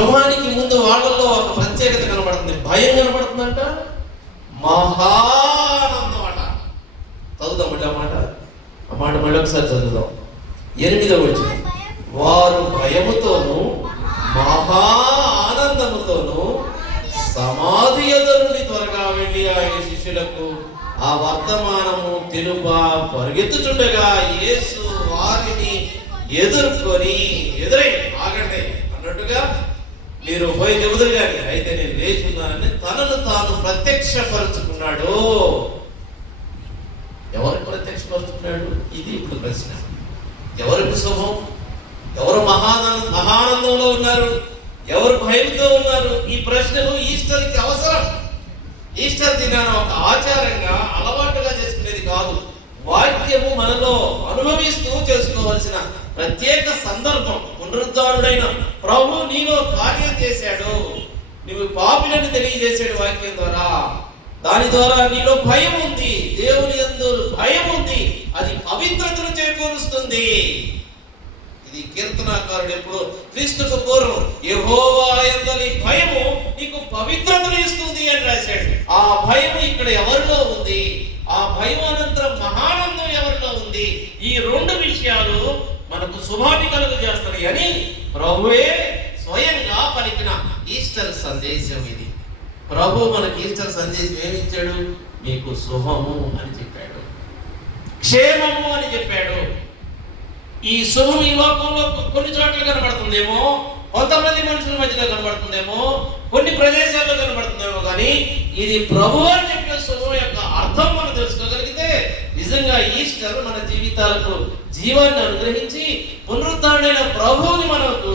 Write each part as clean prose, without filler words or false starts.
శుభానికి ముందు వాళ్ళల్లో ఒక ప్రత్యేకత కనబడుతుంది, భయం కనబడుతుందంట, మహానందం అట. చదువుదాం మళ్ళీ ఆ మాట మళ్ళీ ఒకసారి చదువుదాం. 8వ వచనం, వారు భయముతోను మహా ఆనందముతోను సమాధి ఎదురుని త్వరగా వెళ్ళి ఆయన శిష్యులకు ఆ వర్తమానము తెలుపా పరిగెత్తుచుండగా యేసు వారిని ఎదుర్కొని ఆగండి అన్నట్టుగా మీరు పోయి చెబుదురు కానీ అయితే నేను లేచున్నానని తనను తాను ప్రత్యక్షపరుచుకున్నాడు. ఎవరికి ప్రత్యక్షపరుచుకున్నాడు? ఇది ఇప్పుడు ప్రశ్న. ఎవరికి శుభం? ఎవరు మహానందంలో ఉన్నారు? ఎవరు భయంతో ఉన్నారు? ఈ ప్రశ్నలు ఈస్టర్కి అవసరం. ఈస్టర్ దినాన్ని ఒక ఆచారంగా అలవాటుగా చేసుకునేది కాదు, వాక్యము మనలో అనుభవిస్తూ చేసుకోవలసిన ప్రత్యేక సందర్భం. పునరుద్ధారుడైన ప్రభు నీలో కార్యం చేశాడు, నువ్వు పాపిలను తెలియజేసాడు వాక్యం ద్వారా. దాని ద్వారా నీలో భయం ఉంది, దేవుని యందు భయం ఉంది, అది పవిత్రతను చేకూరుస్తుంది. ఇది కీర్తనాకారుడు ఎప్పుడు క్రీస్తుకు పూర్వం యెహోవా యందలి భయము నీకు పవిత్రతను ఇస్తుంది అని రాశాడు. ఆ భయం ఇక్కడ ఎవరిలో ఉంది? ఆ భయం అనంతరం మహానందం ఎవరిలో ఉంది? ఈ 2 విషయాలు మనకు శుభాన్ని కలుగు చేస్తాయి అని ప్రభువే స్వయంగా పలికిన ఈస్టర్ సందేశం ఇది. ప్రభు మనకి ఈస్టర్ సందేశం ఏమిచ్చాడు? మీకు శుభము అని చెప్పాడు, క్షేమము అని చెప్పాడు. ఈ శుభం ఈ లోకంలో కొన్ని చోట్ల కనబడుతుందేమో, కొంతమంది మనుషుల మధ్యలో కనబడుతుందేమో, కొన్ని ప్రదేశాల్లో కనబడుతుందేమో, కానీ ఇది ప్రభు అని చెప్పిన శుభం యొక్క అర్థం మనం తెలుసుకోగలిగితే నిజంగా ఈస్టర్ మన జీవితాలకు జీవాన్ని అనుగ్రహించి పునరుద్ధరణైన ప్రభువుని మనకు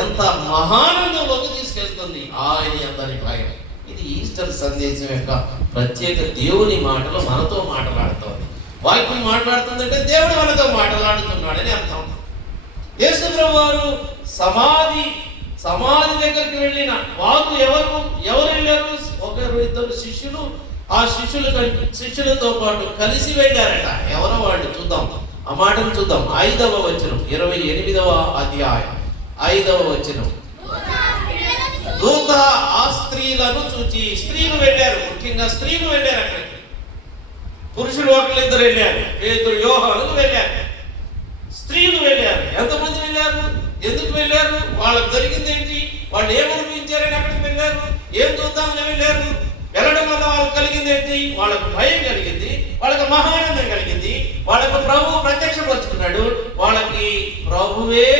ఎంత మహానందంలోకి తీసుకెళ్తుంది. ఆయన ఎంతని భయం. ఇది ఈస్టర్ సందేశం యొక్క ప్రత్యేక. దేవుని మాటలు మనతో మాట్లాడుతోంది, వాక్యం మాట్లాడుతుందంటే దేవుడు మనతో మాట్లాడుతున్నాడని అర్థం. యేసు ప్రభువు వారు సమాధి దగ్గరికి వెళ్ళిన వారు ఎవరు వెళ్ళారు? 1-2 శిష్యులు. ఆ శిష్యులతో పాటు కలిసి వెళ్ళారట. ఎవరో వాళ్ళు చూద్దాం, ఆ మాటను చూద్దాం. 5వ వచనం, 28వ అధ్యాయం 5వ వచనం. దూత ఆ స్త్రీలను చూచి, స్త్రీలు వెళ్ళారు, ముఖ్యంగా స్త్రీలు వెళ్ళారు అక్కడికి. పురుషులు 1-2 వెళ్ళారు, పేతురు యోహాను వెళ్ళారు, స్త్రీలు వెళ్ళారు. ఎంతమంది వెళ్ళారు? ఎందుకు వెళ్ళారు? వాళ్ళకి జరిగింది ఏంటి? వాళ్ళు ఏమనుభవించారని అక్కడికి వెళ్ళారు? ఏం చూద్దామని వెళ్ళారు? వెళ్ళడం వల్ల వాళ్ళకి కలిగింది ఏంటి? వాళ్ళకు భయం కలిగింది, వాళ్ళకి మహానందం కలిగింది, వాళ్ళకు ప్రభువు ప్రత్యక్షపరుచుకున్నాడు, వాళ్ళకి ప్రభువే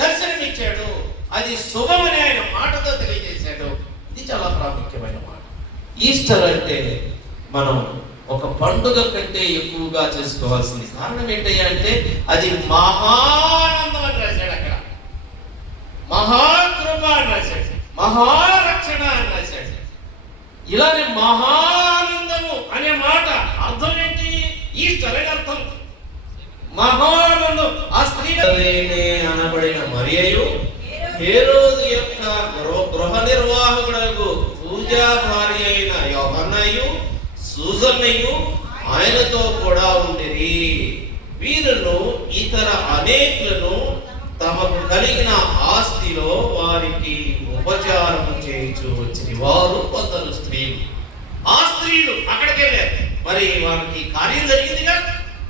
దర్శనమిచ్చాడు. అది శుభమని ఆయన మాటతో తెలియజేశాడు. ఇది చాలా ప్రాముఖ్యమైన మాట. ఈస్టర్ అంటే మనం ఒక పండుగ కంటే ఎక్కువగా చేసుకోవాల్సింది. కారణం ఏంటయ్యా అంటే అది మహానందం అని రాశాడు అక్కడ, మహాకృప అని రాశాడు, మహారక్షణ అని రాశాడు. ఇలానే మహానందము అనే మాట అర్థం ఏంటి? ఈస్టర్ అని అర్థం. మహానందం. ఆ స్త్రీ అనబడిన మరియయు హేరోదు యొక్క గృహ నిర్వాహకుడకు పూజా భార్య అయిన యోహన్నయు సూజన్నయు ఆయనతో కూడా ఉండిరి. వీరును ఇతర అనేకులను తమకు కలిగిన ఆస్తిలో వారికి ఉపచారం చేయించు వచ్చింది. వారు కొందరు స్త్రీలు. ఆ స్త్రీలు అక్కడికి వెళ్ళారు. మరి వారికి కార్యం జరిగిందిగా,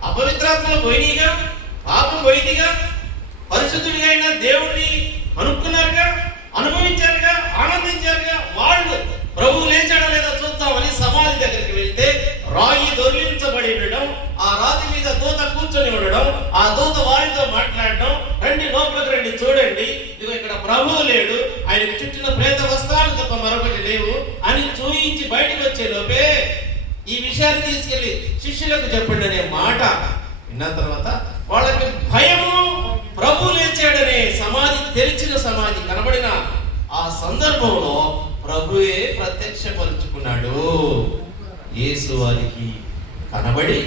అపవిత్రాత్మలు పోయినాయిగా, పాపం పోయిందిగా, పరిశుద్ధుడిగా అయిన దేవుడిని అనుకున్నారుగా, అనుభవించారుగా, ఆనందించారుగా. వాళ్ళు ప్రభువు లేచాడా లేదా చూద్దామని సమాధి దగ్గరికి వెళ్తే రాయి దొర్లించబడి ఉండడం, ఆ రాతి మీద దూత కూర్చొని ఉండడం, ఆ దూత వారితో మాట్లాడడం, రండి లోపలికి రండి చూడండి, ఇదిగో ఇక్కడ ప్రభువు లేడు, ఆయనకు చుట్టిన ప్రేత వస్త్రాలు తప్ప మరొకటి లేవు అని చూయించి బయటకు వచ్చే లోపే ఈ విషయాన్ని తీసుకెళ్లి శిష్యులకు చెప్పండి అనే మాట విన్న తర్వాత వాళ్ళకి భయము. ప్రభు లేచాడనే సమాధి, తెరిచిన సమాధి కనబడిన ఆ సందర్భంలో ప్రభువే ప్రత్యక్షపరుచుకున్నాడు. యేసు వారికి కనబడి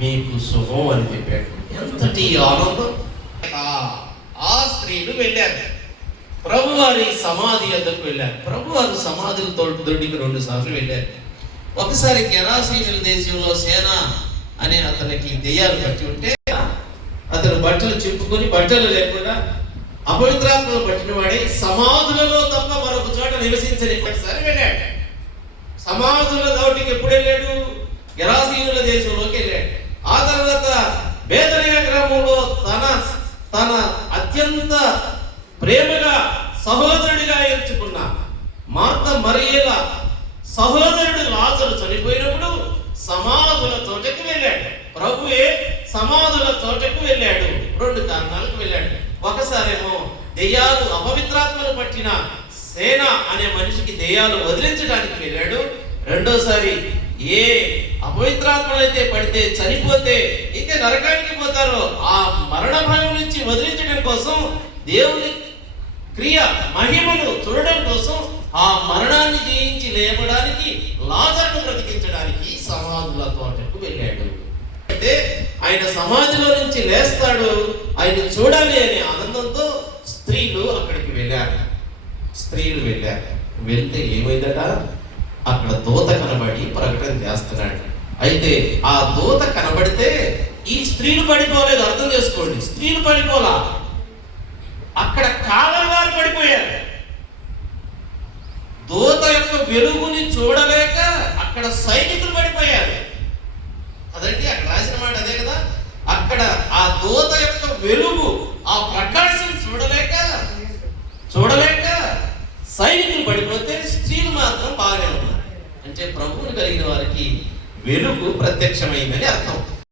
మీకు శుభం అని చెప్పాడు. ఎంతటి ఆనందం! ఆ స్త్రీలు వెళ్ళారు, ప్రభువారి సమాధి వద్దకు వెళ్ళారు. ప్రభువారు సమాధులతో దొడ్డికి 2 సార్లు వెళ్ళారు. ఒకసారి గెరాసీనుల దేశంలో సేన అనే అతనికి దెయ్యాలు పట్టి ఉంటే అతను బట్టలు చింపుకొని బట్టలు లేకుండా అపవిత్రాత్మను పట్టిన వాడే సమాధులలో తప్ప మరొక చోట నివసించని ఒకసారి వెళ్ళాడు. సమాధుల దౌటికి ఎప్పుడు వెళ్ళాడు? గెరాసీనుల దేశంలోకి వెళ్ళాడు. ఆ తర్వాత బేతనియా గ్రామంలో తన అత్యంత ప్రేమగా సహోదరుడిగా ఎంచుకున్న మార్త మరియల సహోదరుడు లాజరు చనిపోయినప్పుడు సమాధుల చోటకు వెళ్ళాడు. ప్రభువే సమాధుల చోటకు వెళ్ళాడు. 2 కారణాలకు వెళ్ళాడు. ఒకసారేమో దెయ్యాలు అపవిత్రాత్మను పట్టిన సేన అనే మనిషికి దెయ్యాలు వదిలించడానికి వెళ్ళాడు. రెండోసారి ఏ అపవిత్రాత్మలైతే పడితే చనిపోతే ఇంకా నరకానికి పోతారో ఆ మరణ భయం నుంచి వదిలించడం కోసం, దేవుని క్రియ మహిమను చూడడం కోసం, ఆ మరణాన్ని జయించి లేపడానికి, లాజరును బ్రతికించడానికి సమాధుల తోటకు వెళ్ళాడు. అయితే ఆయన సమాధిలో నుంచి లేస్తాడు, ఆయన చూడాలి అనే ఆనందంతో స్త్రీలు అక్కడికి వెళ్ళారు. వెళ్తే ఏమైందట? అక్కడ దూత కనబడి ప్రకటన చేస్తున్నాడు. అయితే ఆ దూత కనబడితే ఈ స్త్రీలు పడిపోలేదు. అర్థం చేసుకోండి, స్త్రీలు పడిపోలా, అక్కడ కావలి వారు పడిపోయారు. దూత యొక్క వెలుగుని చూడలేక అక్కడ సైనికులు పడిపోయారు కదండి. అక్కడ రాసిన మాట అదే కదా. అక్కడ ఆ దూత యొక్క వెలుగు, ఆ ప్రకాశం చూడలేక సైనికులు పడిపోతే స్త్రీలు మాత్రం బాగానే ఉన్నారు. అంటే ప్రభువుని కలిగిన వారికి వెలుగు ప్రత్యక్షమైందని అర్థం.